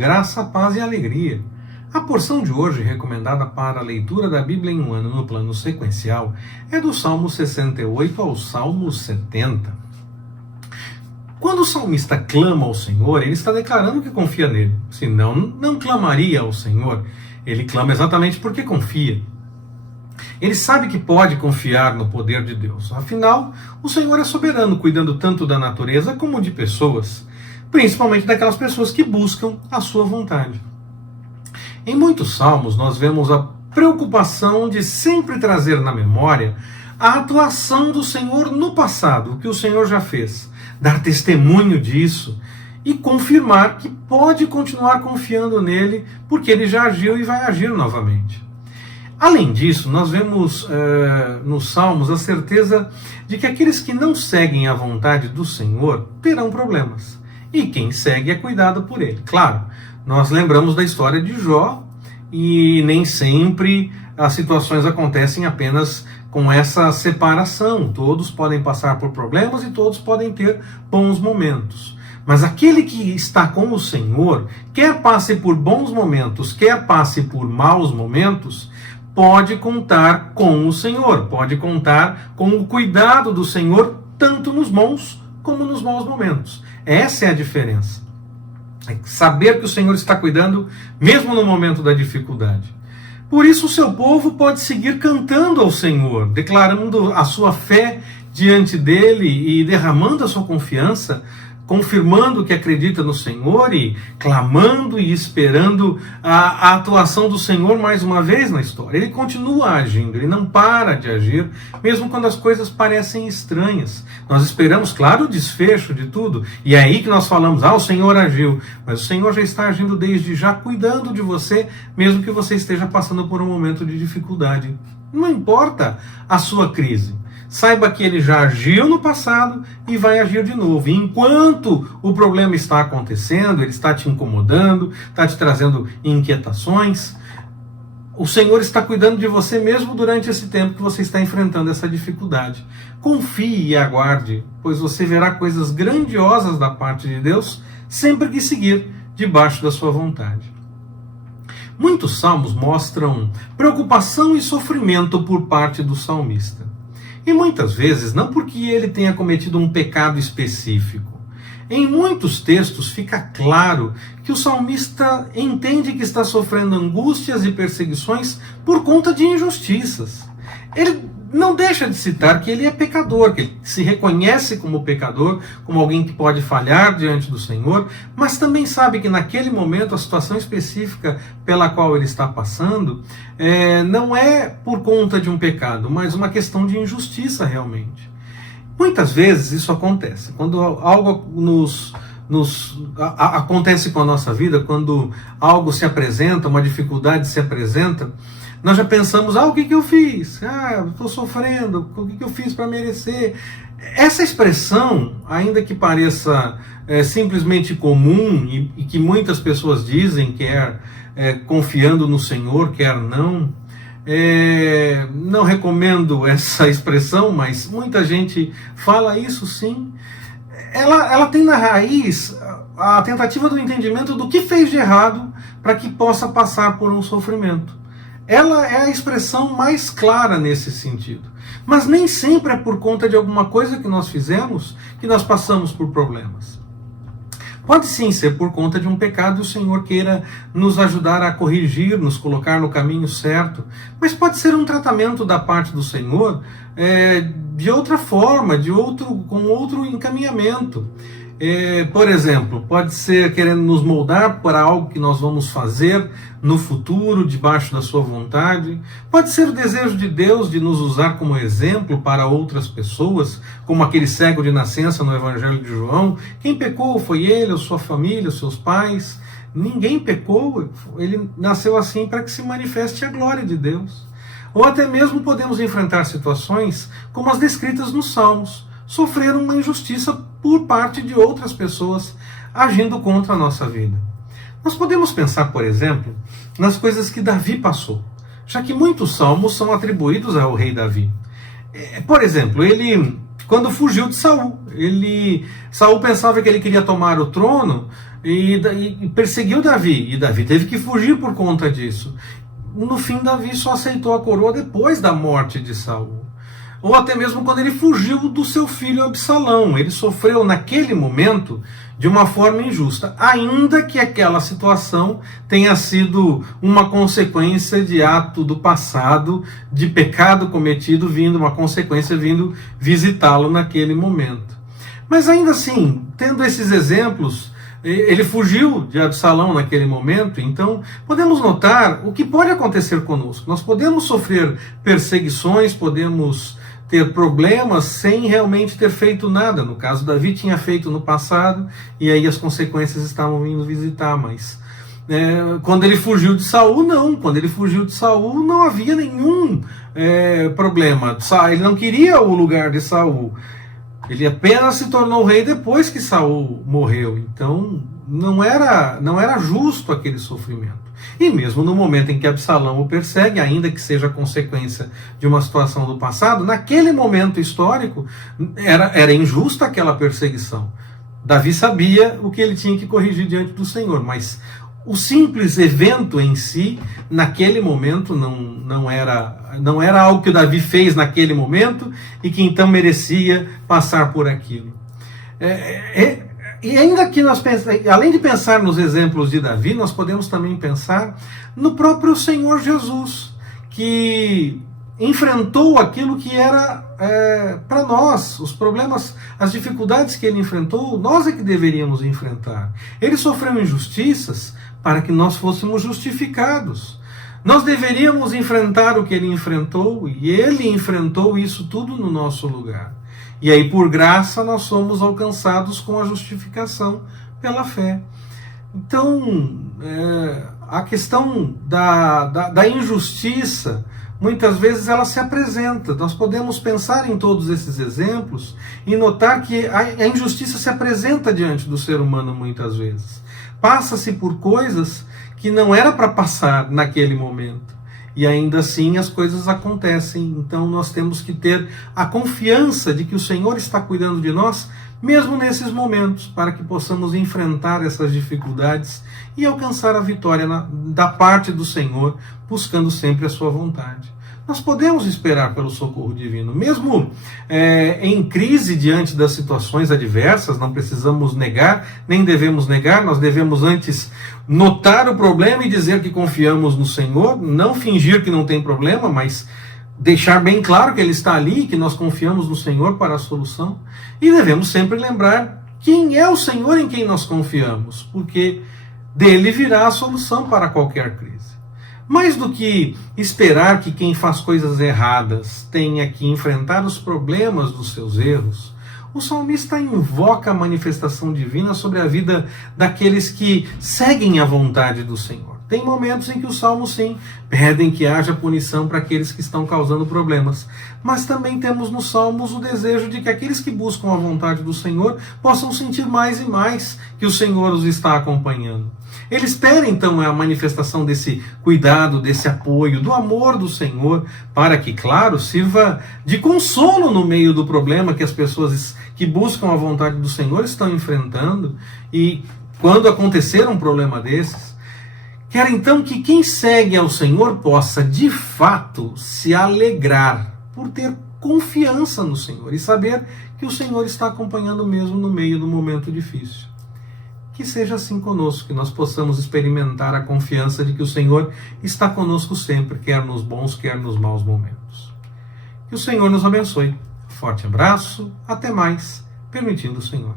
graça, paz e alegria. A porção de hoje, recomendada para a leitura da Bíblia em um ano no plano sequencial, é do Salmo 68 ao Salmo 70. Quando o salmista clama ao Senhor, ele está declarando que confia nele. Senão, não clamaria ao Senhor. Ele clama exatamente porque confia. Ele sabe que pode confiar no poder de Deus. Afinal, o Senhor é soberano, cuidando tanto da natureza como de pessoas, principalmente daquelas pessoas que buscam a sua vontade. Em muitos salmos, nós vemos a preocupação de sempre trazer na memória a atuação do Senhor no passado, o que o Senhor já fez, dar testemunho disso e confirmar que pode continuar confiando nele, porque ele já agiu e vai agir novamente. Além disso, nós vemos nos Salmos a certeza de que aqueles que não seguem a vontade do Senhor terão problemas. E quem segue é cuidado por ele. Claro, nós lembramos da história de Jó e nem sempre as situações acontecem apenas com essa separação. Todos podem passar por problemas e todos podem ter bons momentos. Mas aquele que está com o Senhor, quer passe por bons momentos, quer passe por maus momentos, pode contar com o Senhor, pode contar com o cuidado do Senhor, tanto nos bons como nos maus momentos. Essa é a diferença. É saber que o Senhor está cuidando, mesmo no momento da dificuldade. Por isso o seu povo pode seguir cantando ao Senhor, declarando a sua fé diante dele e derramando a sua confiança, confirmando que acredita no Senhor e clamando e esperando a atuação do Senhor mais uma vez na história. Ele continua agindo, ele não para de agir, mesmo quando as coisas parecem estranhas. Nós esperamos, claro, o desfecho de tudo, e é aí que nós falamos, o Senhor agiu, mas o Senhor já está agindo desde já, cuidando de você, mesmo que você esteja passando por um momento de dificuldade. Não importa a sua crise. Saiba que ele já agiu no passado e vai agir de novo. E enquanto o problema está acontecendo, ele está te incomodando, está te trazendo inquietações, o Senhor está cuidando de você mesmo durante esse tempo que você está enfrentando essa dificuldade. Confie e aguarde, pois você verá coisas grandiosas da parte de Deus sempre que seguir debaixo da sua vontade. Muitos salmos mostram preocupação e sofrimento por parte do salmista. E muitas vezes não porque ele tenha cometido um pecado específico. Em muitos textos fica claro que o salmista entende que está sofrendo angústias e perseguições por conta de injustiças. Ele não deixa de citar que ele é pecador, que ele se reconhece como pecador, como alguém que pode falhar diante do Senhor, mas também sabe que naquele momento a situação específica pela qual ele está passando não é por conta de um pecado, mas uma questão de injustiça realmente. Muitas vezes isso acontece, quando algo acontece com a nossa vida, quando algo se apresenta, uma dificuldade se apresenta, nós já pensamos, o que eu fiz? Estou sofrendo, o que eu fiz para merecer? Essa expressão, ainda que pareça simplesmente comum e que muitas pessoas dizem, quer confiando no Senhor, quer não, não recomendo essa expressão, mas muita gente fala isso sim. Ela tem na raiz a tentativa do entendimento do que fez de errado para que possa passar por um sofrimento. Ela é a expressão mais clara nesse sentido. Mas nem sempre é por conta de alguma coisa que nós fizemos que nós passamos por problemas. Pode sim ser por conta de um pecado e o Senhor queira nos ajudar a corrigir, nos colocar no caminho certo. Mas pode ser um tratamento da parte do Senhor de outra forma, com outro encaminhamento. Por exemplo, pode ser querendo nos moldar para algo que nós vamos fazer no futuro, debaixo da sua vontade. Pode ser o desejo de Deus de nos usar como exemplo para outras pessoas, como aquele cego de nascença no Evangelho de João. Quem pecou foi ele, a sua família, os seus pais. Ninguém pecou, ele nasceu assim para que se manifeste a glória de Deus. Ou até mesmo podemos enfrentar situações como as descritas nos Salmos, sofrer uma injustiça por parte de outras pessoas agindo contra a nossa vida. Nós podemos pensar, por exemplo, nas coisas que Davi passou, já que muitos salmos são atribuídos ao rei Davi. Por exemplo, ele quando fugiu de Saul. Saul pensava que ele queria tomar o trono e perseguiu Davi, e Davi teve que fugir por conta disso. No fim, Davi só aceitou a coroa depois da morte de Saul. Ou até mesmo quando ele fugiu do seu filho Absalão. Ele sofreu naquele momento de uma forma injusta, ainda que aquela situação tenha sido uma consequência de ato do passado, de pecado cometido, uma consequência vindo visitá-lo naquele momento. Mas ainda assim, tendo esses exemplos, ele fugiu de Absalão naquele momento, então podemos notar o que pode acontecer conosco. Nós podemos sofrer perseguições, podemos ter problemas sem realmente ter feito nada. No caso, Davi tinha feito no passado e aí as consequências estavam vindo visitar, mas quando ele fugiu de Saul, não. Quando ele fugiu de Saul, não havia nenhum problema. Ele não queria o lugar de Saul. Ele apenas se tornou rei depois que Saul morreu. Então, não era justo aquele sofrimento. E mesmo no momento em que Absalão o persegue, ainda que seja consequência de uma situação do passado, naquele momento histórico, era injusta aquela perseguição. Davi sabia o que ele tinha que corrigir diante do Senhor, mas o simples evento em si, naquele momento, não era algo que Davi fez naquele momento e que então merecia passar por aquilo. E ainda que além de pensar nos exemplos de Davi, nós podemos também pensar no próprio Senhor Jesus, que enfrentou aquilo que era para nós, os problemas, as dificuldades que ele enfrentou, nós é que deveríamos enfrentar. Ele sofreu injustiças para que nós fôssemos justificados. Nós deveríamos enfrentar o que ele enfrentou, e ele enfrentou isso tudo no nosso lugar. E aí, por graça, nós somos alcançados com a justificação pela fé. Então, a questão da injustiça, muitas vezes ela se apresenta. Nós podemos pensar em todos esses exemplos e notar que a injustiça se apresenta diante do ser humano muitas vezes. Passa-se por coisas que não era para passar naquele momento. E ainda assim as coisas acontecem. Então nós temos que ter a confiança de que o Senhor está cuidando de nós, mesmo nesses momentos, para que possamos enfrentar essas dificuldades e alcançar a vitória da parte do Senhor, buscando sempre a sua vontade. Nós podemos esperar pelo socorro divino, mesmo em crise diante das situações adversas. Não precisamos negar, nem devemos negar. Nós devemos antes notar o problema e dizer que confiamos no Senhor, não fingir que não tem problema, mas deixar bem claro que Ele está ali, que nós confiamos no Senhor para a solução. E devemos sempre lembrar quem é o Senhor em quem nós confiamos, porque dele virá a solução para qualquer crise. Mais do que esperar que quem faz coisas erradas tenha que enfrentar os problemas dos seus erros, o salmista invoca a manifestação divina sobre a vida daqueles que seguem a vontade do Senhor. Tem momentos em que os salmos, sim, pedem que haja punição para aqueles que estão causando problemas. Mas também temos nos salmos o desejo de que aqueles que buscam a vontade do Senhor possam sentir mais e mais que o Senhor os está acompanhando. Eles pedem, então, a manifestação desse cuidado, desse apoio, do amor do Senhor, para que, claro, sirva de consolo no meio do problema que as pessoas que buscam a vontade do Senhor estão enfrentando. E quando acontecer um problema desses, quer então que quem segue ao Senhor possa, de fato, se alegrar por ter confiança no Senhor e saber que o Senhor está acompanhando mesmo no meio do momento difícil. Que seja assim conosco, que nós possamos experimentar a confiança de que o Senhor está conosco sempre, quer nos bons, quer nos maus momentos. Que o Senhor nos abençoe. Forte abraço, até mais, permitindo o Senhor.